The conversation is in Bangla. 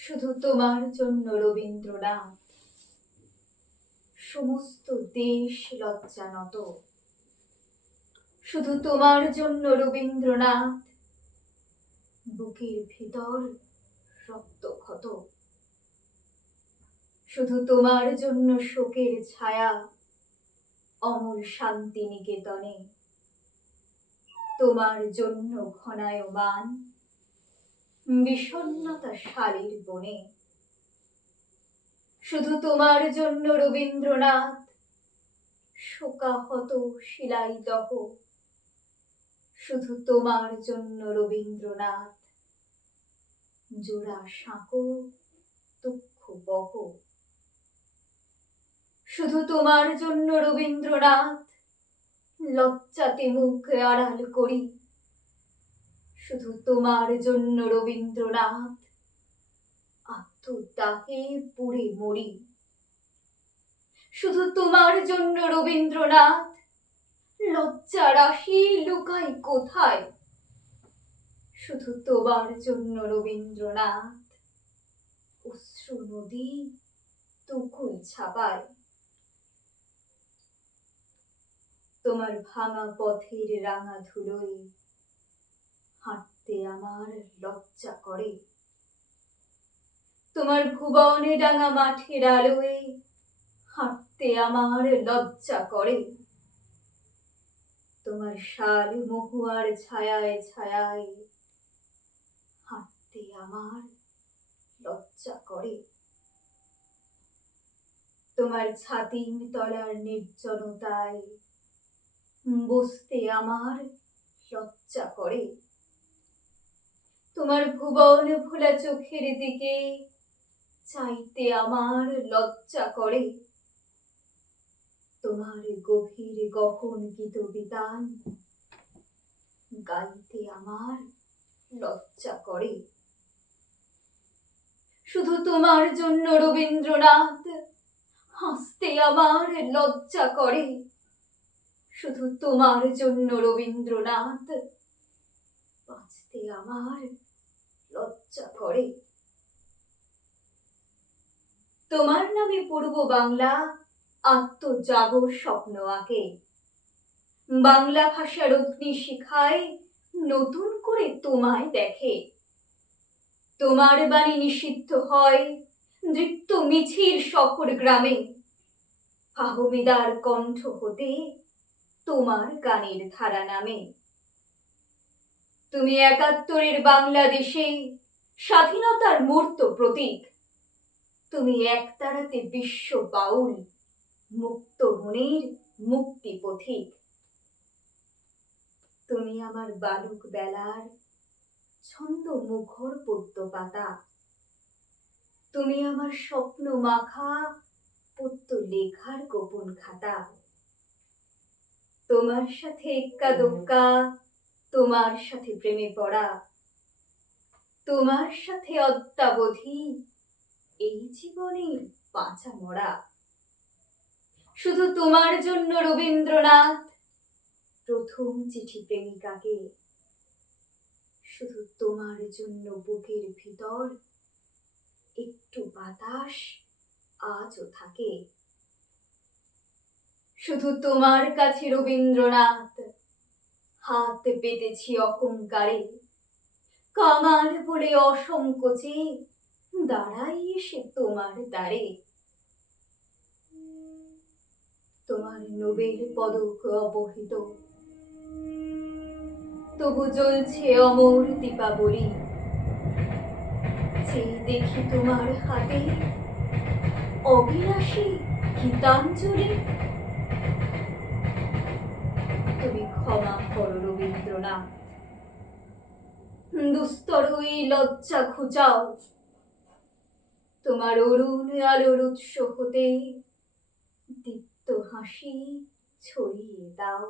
শুধু তোমার জন্য রবীন্দ্রনাথ, সমস্ত দেশ লজ্জা নত। শুধু তোমার জন্য রবীন্দ্রনাথ, বুকের ভিতর রক্ত ক্ষত। শুধু তোমার জন্য শোকের ছায়া অমর শান্তি নিকেতনে। তোমার জন্য ঘনায়মান বিষণ্ণতা শালীর বনে। শুধু তোমার জন্য রবীন্দ্রনাথ, শোকাহত শিলাইদহ। শুধু তোমার জন্য রবীন্দ্রনাথ, জোড়া সাঁকো দুঃখ বহ। শুধু তোমার জন্য রবীন্দ্রনাথ, লজ্জাতে মুখ আড়াল করি। শুধু তোমার জন্য রবীন্দ্রনাথ, আত্মদাহে পুড়ে মরি। শুধু তোমার জন্য রবীন্দ্রনাথ, লজ্জা রাশি লুকাই কোথায়। শুধু তোমার জন্য রবীন্দ্রনাথ, অশ্রু নদী তুকুল ছাপায়। তোমার ভাঙা পথের রাঙা ধুলোয় হাঁটতে আমার লজ্জা করে। তোমার ভুবনে ডাঙা মাঠের আলোয় হাঁটতে আমার লজ্জা করে। তোমার শাল মহুয়ার ছায়ায় ছায়ায় হাঁটতে আমার লজ্জা করে। তোমার ছাতিম তলার নির্জনতায় বসতে আমার লজ্জা করে। তোমার ভুবন ভোলা চোখের দিকে চাইতে আমার লজ্জা করে। তোমার গভীর গহন গীত বিতান গাইতে আমার লজ্জা করে। শুধু তোমার জন্য রবীন্দ্রনাথ, হাসতে আমার লজ্জা করে। শুধু তোমার জন্য রবীন্দ্রনাথ, বাঁচতে আমার লজ্জা করে। তোমার নামে পূর্ব বাংলা আত্মজাগর স্বপ্ন আঁকে। বাংলা ভাষার অগ্নি শিখায় নতুন করে তোমায় দেখে। তোমার বাণী নিষিদ্ধ হয় নৃত্য মিছিল শহর গ্রামে। আহমেদার কণ্ঠ হতে তোমার গানের ধারা নামে। তুমি ৭১-এর বাংলাদেশে স্বাধীনতার মূর্ত প্রতীক। তুমি একতারাতে বিশ্ব বাউল, মুক্ত মনের মুক্তি পথিক। তুমি আমার বালক বেলার ছন্দ মুখর পদ্য পাতা। তুমি আমার স্বপ্ন মাখা পদ্য লেখার গোপন খাতা। তোমার সাথে এক্কা দোক্কা, তোমার সাথে প্রেমে পড়া, তোমার সাথে অদ্যাবধি এই জীবনে বাঁচা মরা। শুধু তোমার জন্য রবীন্দ্রনাথ, প্রথম চিঠি প্রেমিকাকে। শুধু তোমার জন্য বুকের ভিতর একটু বাতাস আজও থাকে। শুধু তোমার কাছে রবীন্দ্রনাথ, হাত পেতেছি অহংকারে। কামাল বলে অসংকোচে দাঁড়াই এসে তোমার দ্বারে। তোমার নোবেল পদক অবহিত, তবু জ্বলছে অমর দীপাবলি। চেয়ে দেখি তোমার হাতে অবিনাশী গীতাঞ্জলি। তুমি ক্ষমা করো রবীন্দ্রনাথ, দুস্তর এই লজ্জা ঘুচাও। তোমার অরুণ আলোর উৎস হতে দীপ্ত হাসি ছড়িয়ে দাও।